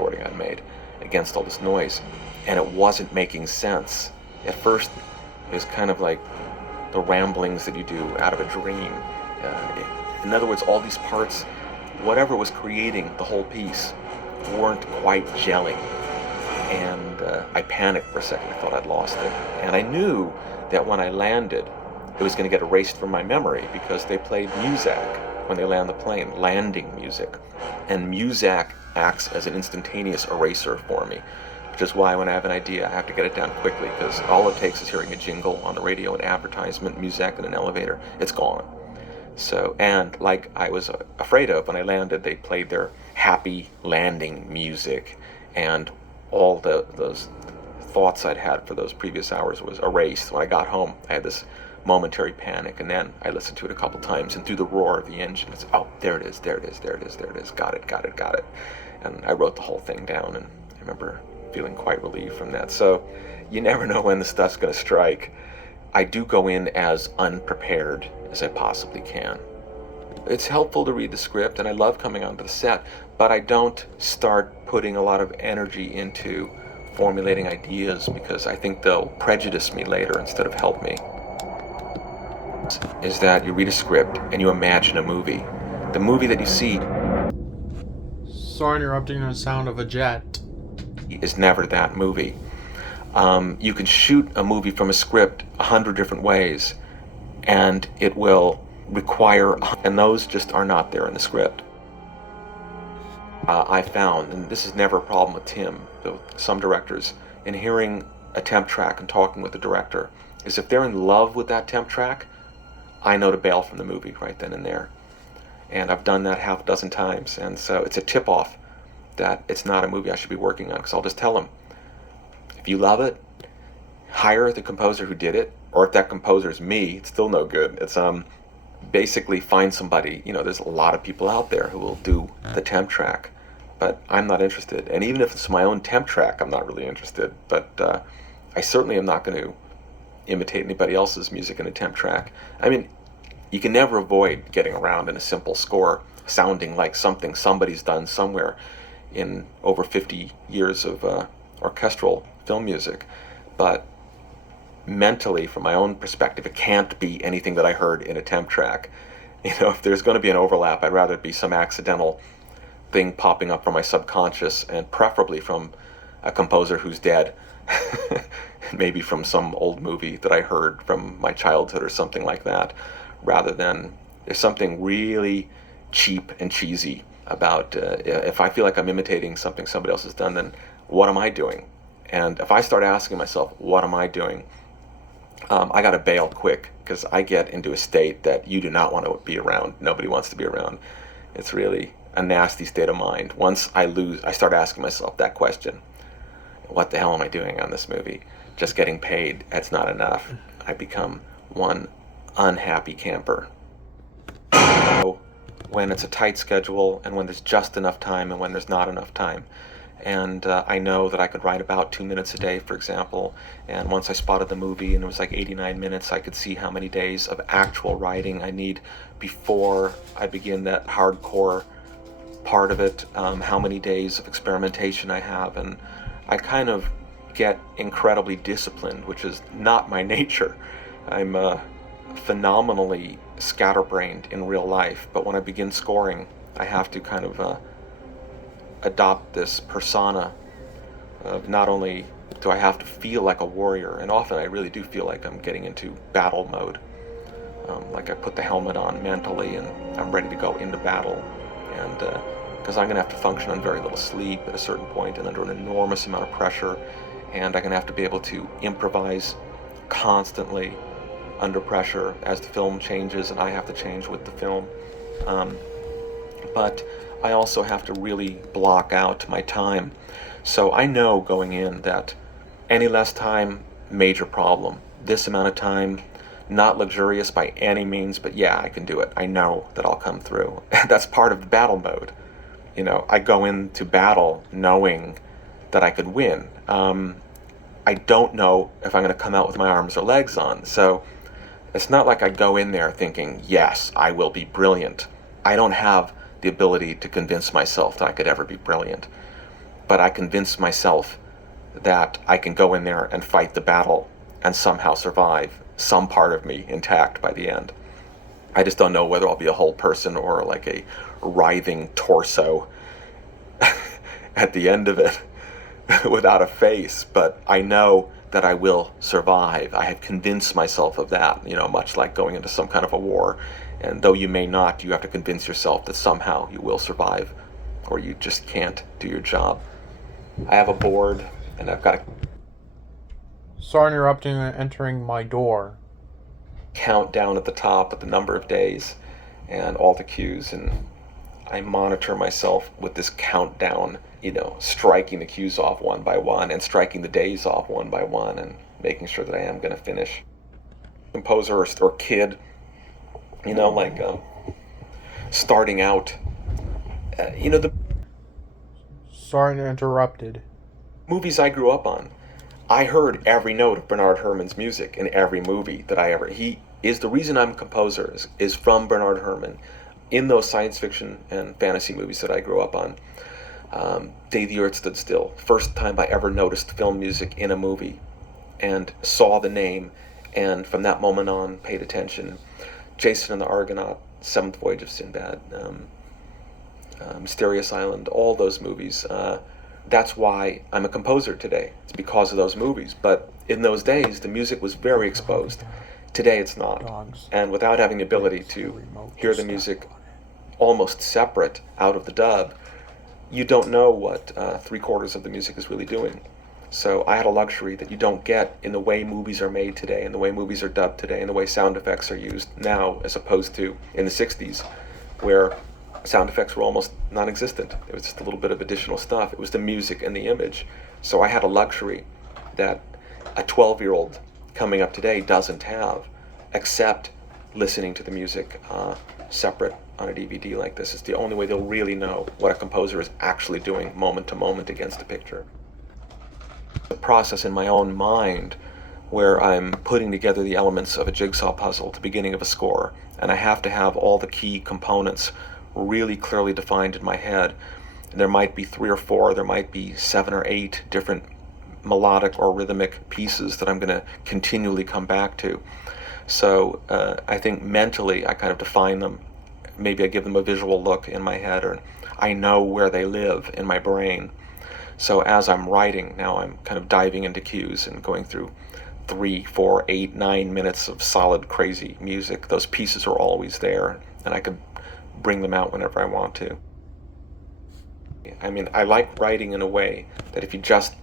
recording I'd made against all this noise, and it wasn't making sense. At first, it was kind of like the ramblings that you do out of a dream. In other words, all these parts, whatever was creating the whole piece, weren't quite gelling. And I panicked for a second. I thought I'd lost it. And I knew that when I landed, it was going to get erased from my memory because they played Muzak when they land the plane, landing music. And Muzak acts as an instantaneous eraser for me, which is why when I have an idea, I have to get it down quickly, because all it takes is hearing a jingle on the radio, an advertisement, Muzak in an elevator, it's gone. So, and like I was afraid of, when I landed, they played their happy landing music, and all those thoughts I'd had for those previous hours was erased. When I got home, I had this momentary panic, and then I listened to it a couple times, and through the roar of the engine, it's, oh, there it is, got it. And I wrote the whole thing down, and I remember feeling quite relieved from that. So you never know when the stuff's going to strike. I do go in as unprepared as I possibly can. It's helpful to read the script, and I love coming onto the set, but I don't start putting a lot of energy into formulating ideas because I think they'll prejudice me later instead of help me. Is that you read a script and you imagine a movie. The movie that you see Sorry, interrupting the sound of a jet. is never that movie. You can shoot a movie from a script 100 different ways, and it will require, and those just are not there in the script. I found, and this is never a problem with Tim, though some directors, in hearing a temp track and talking with the director, is if they're in love with that temp track, I know to bail from the movie right then and there. And I've done that half a dozen times, and so it's a tip-off that it's not a movie I should be working on, because I'll just tell them, if you love it, hire the composer who did it, or if that composer's me, it's still no good. It's basically find somebody. There's a lot of people out there who will do the temp track, but I'm not interested. And even if it's my own temp track, I'm not really interested. But I certainly am not going to imitate anybody else's music in a temp track. I mean, you can never avoid getting around in a simple score sounding like something somebody's done somewhere in over 50 years of orchestral film music. But mentally, from my own perspective, it can't be anything that I heard in a temp track. If there's going to be an overlap, I'd rather it be some accidental thing popping up from my subconscious, and preferably from a composer who's dead. Maybe from some old movie that I heard from my childhood or something like that, rather than there's something really cheap and cheesy about if I feel like I'm imitating something somebody else has done, then what am I doing? And if I start asking myself, what am I doing? I got to bail quick, because I get into a state that you do not want to be around. Nobody wants to be around. It's really a nasty state of mind. Once I start asking myself that question, what the hell am I doing on this movie? Just getting paid, that's not enough. I become one unhappy camper. When it's a tight schedule, and when there's just enough time, and when there's not enough time. And I know that I could write about 2 minutes a day, for example, and once I spotted the movie and it was like 89 minutes, I could see how many days of actual writing I need before I begin that hardcore part of it, how many days of experimentation I have, and I kind of get incredibly disciplined, which is not my nature. I'm phenomenally scatterbrained in real life, but when I begin scoring, I have to kind of adopt this persona of not only do I have to feel like a warrior, and often I really do feel like I'm getting into battle mode. Like I put the helmet on mentally and I'm ready to go into battle, and because I'm going to have to function on very little sleep at a certain point and under an enormous amount of pressure, and I'm going to have to be able to improvise constantly under pressure as the film changes and I have to change with the film. But I also have to really block out my time. So I know going in that any less time, major problem. This amount of time, not luxurious by any means, but yeah, I can do it. I know that I'll come through. That's part of the battle mode. I go into battle knowing that I could win. I don't know if I'm going to come out with my arms or legs on. So it's not like I go in there thinking, yes, I will be brilliant. I don't have the ability to convince myself that I could ever be brilliant. but I convince myself that I can go in there and fight the battle and somehow survive, some part of me intact by the end. I just don't know whether I'll be a whole person or like a writhing torso at the end of it without a face, but I know that I will survive. I have convinced myself of that, much like going into some kind of a war. And though you may not, you have to convince yourself that somehow you will survive, or you just can't do your job. I have a board, and I've got a Sorry interrupting and entering my door. countdown at the top with the number of days and all the cues, and I monitor myself with this countdown, striking the cues off one by one and striking the days off one by one and making sure that I am going to finish. Composer or kid, starting out, the Sorry interrupted. movies I grew up on, I heard every note of Bernard Herrmann's music in every movie that he is the reason I'm a composer is from Bernard Herrmann in those science fiction and fantasy movies that I grew up on. Day the Earth Stood Still, first time I ever noticed film music in a movie and saw the name, and from that moment on paid attention. Jason and the Argonaut, Seventh Voyage of Sinbad, Mysterious Island, all those movies. That's why I'm a composer today. It's because of those movies. But in those days, the music was very exposed. Today it's not. And without having the ability to hear the music almost separate out of the dub, you don't know what 3/4 of the music is really doing. So I had a luxury that you don't get in the way movies are made today, and the way movies are dubbed today, and the way sound effects are used now, as opposed to in the 60s, where sound effects were almost non-existent. It was just a little bit of additional stuff. It was the music and the image. So I had a luxury that a 12-year-old coming up today doesn't have, except listening to the music separate on a DVD like this. It's the only way they'll really know what a composer is actually doing moment to moment against a picture. The process in my own mind where I'm putting together the elements of a jigsaw puzzle at the beginning of a score, and I have to have all the key components really clearly defined in my head. And there might be 3 or 4, there might be 7 or 8 different melodic or rhythmic pieces that I'm going to continually come back to. So I think mentally I kind of define them. Maybe I give them a visual look in my head, or I know where they live in my brain. So as I'm writing, now I'm kind of diving into cues and going through 3, 4, 8, 9 minutes of solid, crazy music. Those pieces are always there, and I could bring them out whenever I want to. I mean, I like writing in a way that if you just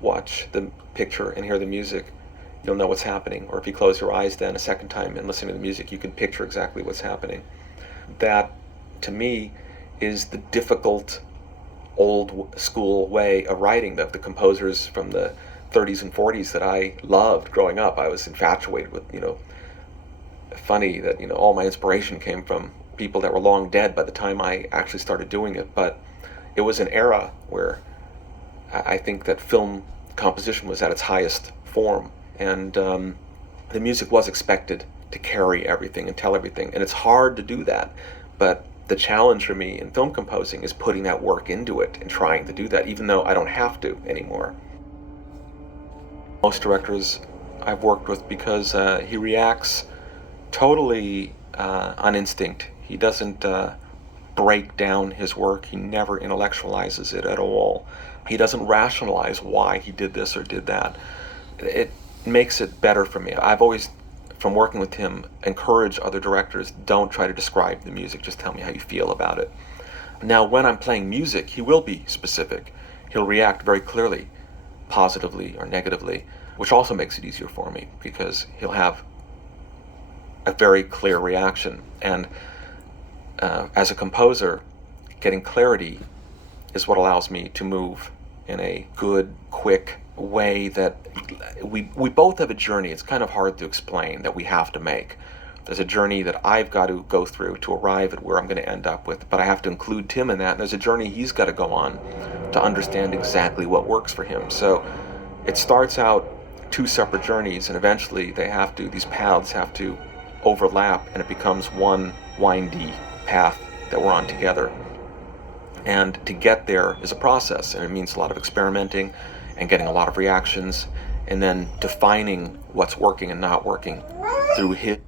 watch the picture and hear the music, you'll know what's happening. Or if you close your eyes then a second time and listen to the music, you can picture exactly what's happening. That, to me, is the difficult old school way of writing that the composers from the 30s and 40s that I loved growing up. I was infatuated with, funny that, all my inspiration came from people that were long dead by the time I actually started doing it. But it was an era where I think that film composition was at its highest form, and the music was expected to carry everything and tell everything, and it's hard to do that. But the challenge for me in film composing is putting that work into it and trying to do that, even though I don't have to anymore. Most directors I've worked with, because he reacts totally on instinct. He doesn't break down his work. He never intellectualizes it at all. He doesn't rationalize why he did this or did that. It makes it better for me. I've always, from working with him, encouraged other directors, don't try to describe the music, just tell me how you feel about it. Now, when I'm playing music, he will be specific. He'll react very clearly, positively or negatively, which also makes it easier for me, because he'll have a very clear reaction. And as a composer, getting clarity is what allows me to move in a good, quick way that we both have a journey. It's kind of hard to explain that we have to make. There's a journey that I've got to go through to arrive at where I'm going to end up with, but I have to include Tim in that. And there's a journey he's got to go on to understand exactly what works for him. So it starts out 2 separate journeys, and eventually these paths have to overlap, and it becomes one windy path that we're on together. And to get there is a process, and it means a lot of experimenting and getting a lot of reactions, and then defining what's working and not working through his